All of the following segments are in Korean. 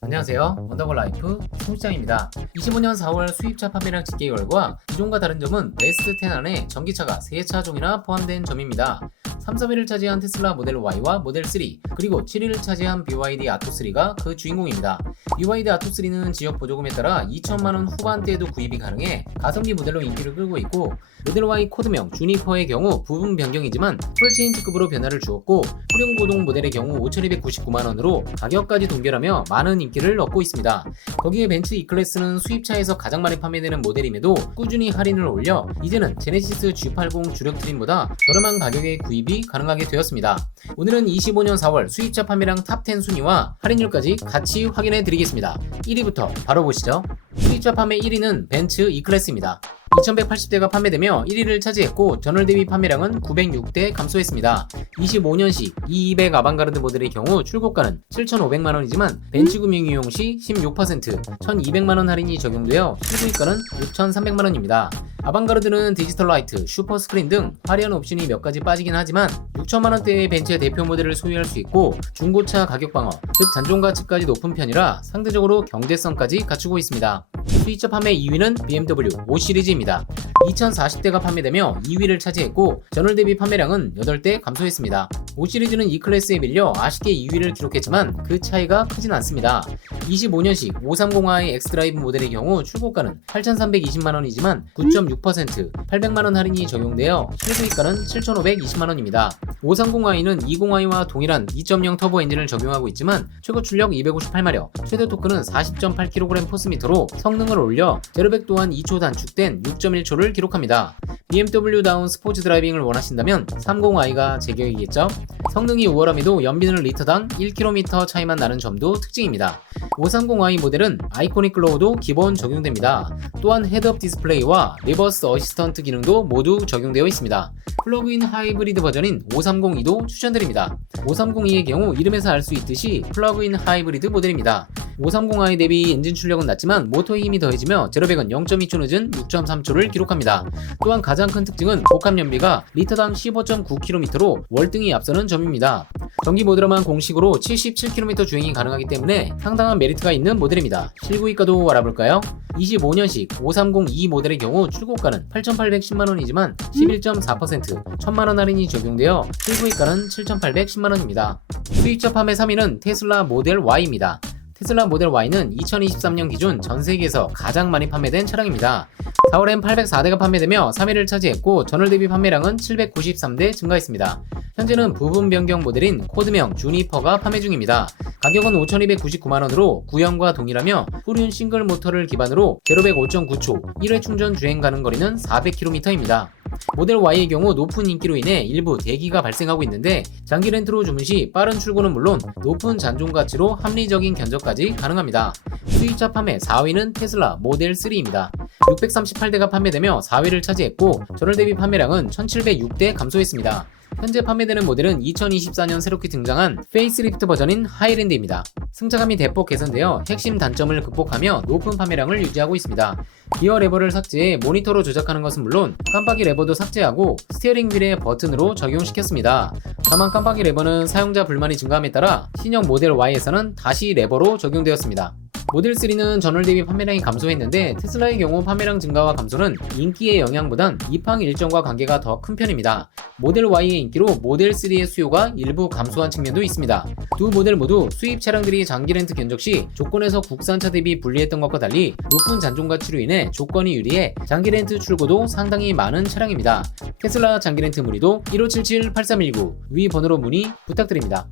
안녕하세요. 원더걸 라이프 송시장입니다. 25년 4월 수입차 판매량 집계 결과 기존과 다른 점은 베스트 10 안에 전기차가 3차 종이나 포함된 점입니다. 3, 4위를 차지한 테슬라 모델 Y와 모델 3, 그리고 7위를 차지한 BYD 아토3가 그 주인공입니다. BYD 아토3는 지역 보조금에 따라 2천만원 후반대에도 구입이 가능해 가성비 모델로 인기를 끌고 있고 모델 Y 코드명 주니퍼의 경우 부분 변경이지만 풀체인지급으로 변화를 주었고 후륜 고동 모델의 경우 5,299만원으로 가격까지 동결하며 많은 인기를 얻고 있습니다. 거기에 벤츠 E클래스는 수입차에서 가장 많이 판매되는 모델임에도 꾸준히 할인을 올려 이제는 제네시스 G80 주력 트림보다 저렴한 가격에 구입이 가능하게 되었습니다. 오늘은 25년 4월 수입차 판매량 탑10 순위와 할인율까지 같이 확인해 드리겠습니다. 1위부터 바로 보시죠. 수입차 판매 1위는 벤츠 E클래스입니다. 2180대가 판매되며 1위를 차지했고 전월 대비 판매량은 906대 감소했습니다. 25년식 200 아방가르드 모델의 경우 출고가는 7,500만원이지만 벤츠 금융 이용 시 16% 1,200만원 할인이 적용되어 실수입가는 6,300만원입니다. 아방가르드는 디지털 라이트, 슈퍼 스크린 등 화려한 옵션이 몇 가지 빠지긴 하지만 6천만원대의 벤츠의 대표 모델을 소유할 수 있고 중고차 가격 방어, 즉 잔존 가치까지 높은 편이라 상대적으로 경제성까지 갖추고 있습니다. 수입차 판매 2위는 BMW 5 시리즈입니다. 2040대가 판매되며 2위를 차지했고 전월 대비 판매량은 8대 감소했습니다. 5 시리즈는 이 클래스에 밀려 아쉽게 2위를 기록했지만 그 차이가 크진 않습니다. 25년식 530i 엑스드라이브 모델의 경우 출고가는 8,320만원이지만 9.6% 800만원 할인이 적용되어 실수입가는 7,520만원입니다. 530i는 20i와 동일한 2.0 터보 엔진을 적용하고 있지만 최고 출력 258마력, 최대 토크는 40.8kg 포스미터로 성 능을 올려 제로백 또한 2초 단축된 6.1초를 기록합니다. BMW다운 스포츠 드라이빙을 원하신다면 30i가 제격이겠죠? 성능이 우월함에도 연비는 리터당 1km 차이만 나는 점도 특징입니다. 530i 모델은 아이코닉 글로우도 기본 적용됩니다. 또한 헤드업 디스플레이와 리버스 어시스턴트 기능도 모두 적용되어 있습니다. 플러그인 하이브리드 버전인 530e도 추천드립니다. 530e의 경우 이름에서 알 수 있듯이 플러그인 하이브리드 모델입니다. 530i 대비 엔진 출력은 낮지만 모터의 힘이 더해지며 제로백은 0.2초 늦은 6.3초를 기록합니다. 또한 가장 큰 특징은 복합 연비가 리터당 15.9km로 월등히 앞서는 점입니다. 전기 모드로만 공식으로 77km 주행이 가능하기 때문에 상당한 메리트가 있는 모델입니다. 실구입가도 알아볼까요? 25년식 530e 모델의 경우 출고가는 8,810만원이지만 11.4% 1,000만원 할인이 적용되어 실구입가는 7,810만원입니다. 수입차 판매 3위는 테슬라 모델 Y입니다. 테슬라 모델 Y는 2023년 기준 전 세계에서 가장 많이 판매된 차량입니다. 4월엔 804대가 판매되며 3위를 차지했고 전월 대비 판매량은 793대 증가했습니다. 현재는 부분 변경 모델인 코드명 주니퍼가 판매 중입니다. 가격은 5,299만원으로 구형과 동일하며 후륜 싱글 모터를 기반으로 제로백 5.9초 1회 충전 주행 가능 거리는 400km입니다. 모델 Y의 경우 높은 인기로 인해 일부 대기가 발생하고 있는데 장기 렌트로 주문 시 빠른 출고는 물론 높은 잔존 가치로 합리적인 견적까지 가능합니다. 수입차 판매 4위는 테슬라 모델 3입니다. 638대가 판매되며 4위를 차지했고 전월 대비 판매량은 1706대 감소했습니다. 현재 판매되는 모델은 2024년 새롭게 등장한 페이스리프트 버전인 하이랜드입니다. 승차감이 대폭 개선되어 핵심 단점을 극복하며 높은 판매량을 유지하고 있습니다. 기어 레버를 삭제해 모니터로 조작하는 것은 물론 깜빡이 레버도 삭제하고 스티어링 휠에 버튼으로 적용시켰습니다. 다만 깜빡이 레버는 사용자 불만이 증가함에 따라 신형 모델 Y에서는 다시 레버로 적용되었습니다. 모델 3는 전월 대비 판매량이 감소했는데 테슬라의 경우 판매량 증가와 감소는 인기의 영향보단 입항 일정과 관계가 더 큰 편입니다. 모델 Y의 인기로 모델 3의 수요가 일부 감소한 측면도 있습니다. 두 모델 모두 수입 차량들이 장기 렌트 견적 시 조건에서 국산차 대비 불리했던 것과 달리 높은 잔존 가치로 인해 조건이 유리해 장기 렌트 출고도 상당히 많은 차량입니다. 테슬라 장기 렌트 문의도 1577-8319 위 번호로 문의 부탁드립니다.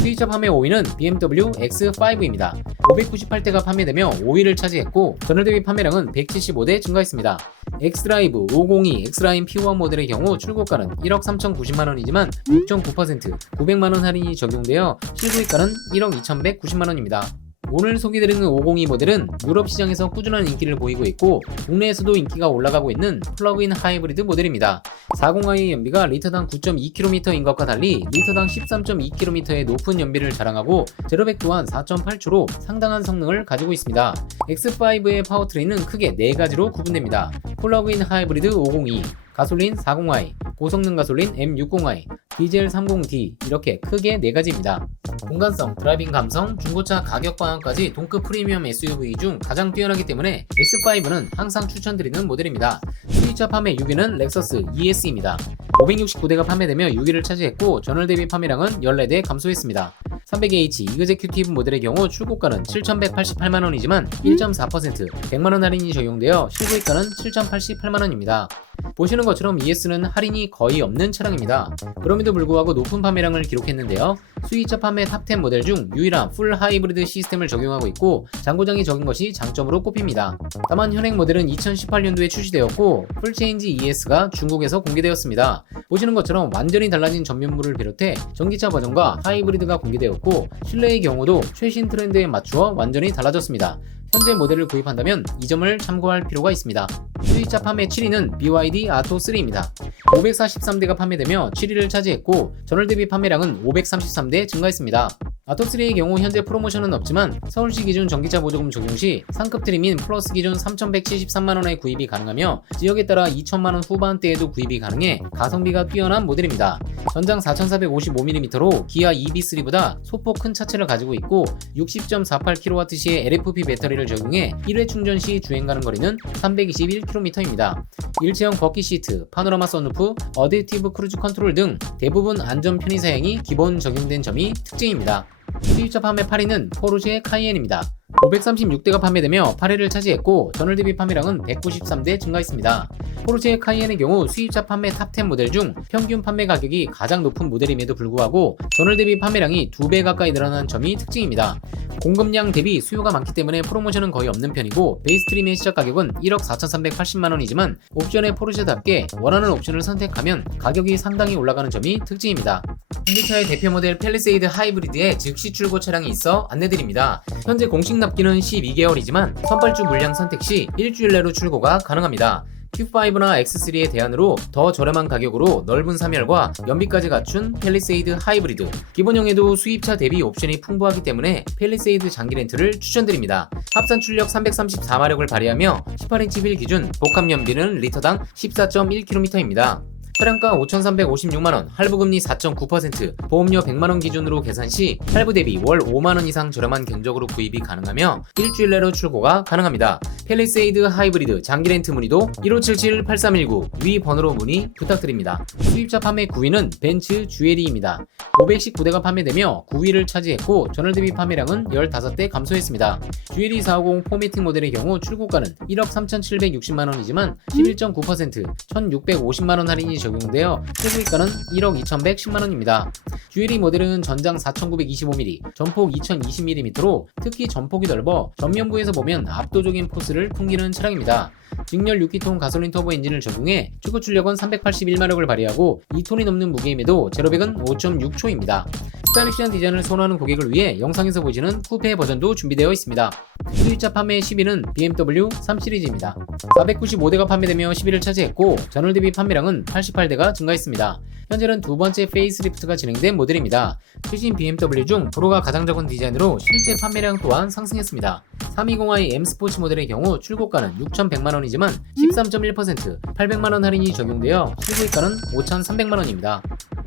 수입차 판매 5위는 BMW X5입니다. 598대가 판매되며 5위를 차지했고 전월 대비 판매량은 175대 증가했습니다. 엑스드라이브 502 엑스라인 P1 모델의 경우 출고가는 1억 3,090만원이지만 6.9% 900만원 할인이 적용되어 실구입가는 1억 2,190만원입니다. 오늘 소개드리는 502 모델은 유럽 시장에서 꾸준한 인기를 보이고 있고 국내에서도 인기가 올라가고 있는 플러그인 하이브리드 모델입니다. 40i의 연비가 리터당 9.2km인 것과 달리 리터당 13.2km의 높은 연비를 자랑하고 제로백 또한 4.8초로 상당한 성능을 가지고 있습니다. X5의 파워트레인은 크게 4가지로 구분됩니다. 플러그인 하이브리드 502, 가솔린 40i, 고성능 가솔린 M60i, 디젤 30D 이렇게 크게 4가지입니다. 공간성, 드라이빙 감성, 중고차 가격 방안까지 동급 프리미엄 SUV 중 가장 뛰어나기 때문에 X5는 항상 추천드리는 모델입니다. 수입차 판매 6위는 렉서스 ES입니다. 569대가 판매되며 6위를 차지했고 전월 대비 판매량은 14대 감소했습니다. 300H 이그제큐티브 모델의 경우 출고가는 7,188만원이지만 1.4% 100만원 할인이 적용되어 실구입가는 7,088만원입니다. 보시는 것처럼 ES는 할인이 거의 없는 차량입니다. 그럼에도 불구하고 높은 판매량을 기록했는데요. 수입차 판매 탑10 모델 중 유일한 풀 하이브리드 시스템을 적용하고 있고 장고장이 적은 것이 장점으로 꼽힙니다. 다만 현행 모델은 2018년도에 출시되었고 풀체인지 ES가 중국에서 공개되었습니다. 보시는 것처럼 완전히 달라진 전면부를 비롯해 전기차 버전과 하이브리드가 공개되었고 실내의 경우도 최신 트렌드에 맞추어 완전히 달라졌습니다. 현재 모델을 구입한다면 이 점을 참고할 필요가 있습니다. 수입차 판매 7위는 BYD 아토 3입니다. 543대가 판매되며 7위를 차지했고 전월 대비 판매량은 533대 증가했습니다. 아토3의 경우 현재 프로모션은 없지만 서울시 기준 전기차 보조금 적용 시 상급 트림인 플러스 기준 3,173만원에 구입이 가능하며 지역에 따라 2천만원 후반대에도 구입이 가능해 가성비가 뛰어난 모델입니다. 전장 4,455mm로 기아 EV3보다 소폭 큰 차체를 가지고 있고 60.48kWh의 LFP 배터리를 적용해 1회 충전 시 주행 가는 거리는 321km입니다. 일체형 버킷 시트, 파노라마 선루프, 어댑티브 크루즈 컨트롤 등 대부분 안전 편의 사양이 기본 적용된 점이 특징입니다. 수입차 판매 8위는 포르쉐 카이엔입니다. 536대가 판매되며 8위를 차지했고 전월 대비 판매량은 193대 증가했습니다. 포르쉐 카이엔의 경우 수입차 판매 탑10 모델 중 평균 판매 가격이 가장 높은 모델임에도 불구하고 전월 대비 판매량이 2배 가까이 늘어난 점이 특징입니다. 공급량 대비 수요가 많기 때문에 프로모션은 거의 없는 편이고 베이스트림의 시작 가격은 1억 4,380만원이지만 옵션의 포르쉐답게 원하는 옵션을 선택하면 가격이 상당히 올라가는 점이 특징입니다. 현대차의 대표 모델 펠리세이드 하이브리드에 즉시 출고 차량이 있어 안내드립니다. 현재 공식 납기는 12개월이지만 선발주 물량 선택 시 일주일 내로 출고가 가능합니다. Q5나 X3의 대안으로 더 저렴한 가격으로 넓은 사멸과 연비까지 갖춘 펠리세이드 하이브리드 기본형에도 수입차 대비 옵션이 풍부하기 때문에 펠리세이드 장기 렌트를 추천드립니다. 합산 출력 334마력을 발휘하며 18인치 휠 기준 복합 연비는 리터당 14.1km입니다. 차량가 5,356만원, 할부금리 4.9%, 보험료 100만원 기준으로 계산 시 할부 대비 월 5만원 이상 저렴한 견적으로 구입이 가능하며 일주일 내로 출고가 가능합니다. 펠리세이드 하이브리드 장기 렌트 문의도 1577-8319 위 번호로 문의 부탁드립니다. 수입차 판매 9위는 벤츠 주에리입니다. 519대가 판매되며 9위를 차지했고 전월 대비 판매량은 15대 감소했습니다. 주에리 450 포매팅 모델의 경우 출고가는 1억 3,760만원이지만 11.9% 1,650만원 할인이 적용 되어 최고가는 1억 2,110만원입니다. 주에리 모델은 전장 4,925mm, 전폭 2,020mm로 특히 전폭이 넓어 전면부에서 보면 압도적인 포스를 풍기는 차량입니다. 직렬 6기통 가솔린 터보 엔진을 적용해 최고 출력은 381마력을 발휘하고 2톤이 넘는 무게임에도 제로백은 5.6초입니다. 스타일리시한 디자인을 선호하는 고객을 위해 영상에서 보시는 쿠페 버전도 준비되어 있습니다. 수입차 판매 10위는 BMW 3시리즈입니다. 495대가 판매되며 10위를 차지했고 전월 대비 판매량은 88 대가 증가했습니다. 현재는 두 번째 페이스리프트가 진행된 모델입니다. 최신 BMW 중 도로가 가장 적은 디자인으로 실제 판매량 또한 상승했습니다. 320i M 스포츠 모델의 경우 출고가는 6,100만원이지만 13.1% 800만원 할인이 적용되어 실구입가는 5,300만원입니다.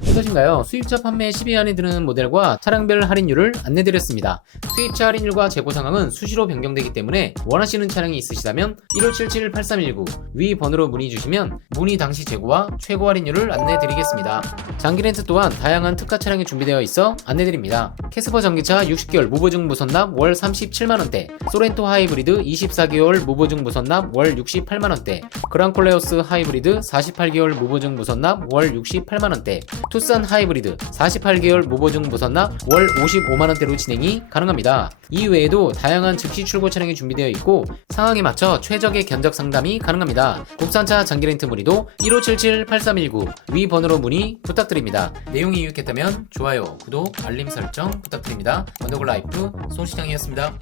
어떠신가요? 수입차 판매 10위 안에 드는 모델과 차량별 할인율을 안내드렸습니다. 수입차 할인율과 재고 상황은 수시로 변경되기 때문에 원하시는 차량이 있으시다면 1577-8319 위 번호로 문의 주시면 문의 당시 재고와 최고 할인율을 안내드리겠습니다. 장기 렌트 또한 다양한 특가 차량이 준비되어 있어 안내드립니다. 캐스퍼 전기차 60개월 무보증 무선납 월 37만원대, 소렌토 하이브리드 24개월 무보증 무선납 월 68만원대, 그랑콜레오스 하이브리드 48개월 무보증 무선납 월 68만원대, 투싼 하이브리드 48개월 무보증 무선납 월 55만원대로 진행이 가능합니다. 이 외에도 다양한 즉시 출고 차량이 준비되어 있고 상황에 맞춰 최적의 견적 상담이 가능합니다. 국산차 장기 렌트 문의도 1577-8319 위 번호로 문의 부탁드립니다. 내용이 유익했다면 좋아요, 구독, 알림 설정 부탁드립니다. 원더글 라이프 송시장이었습니다.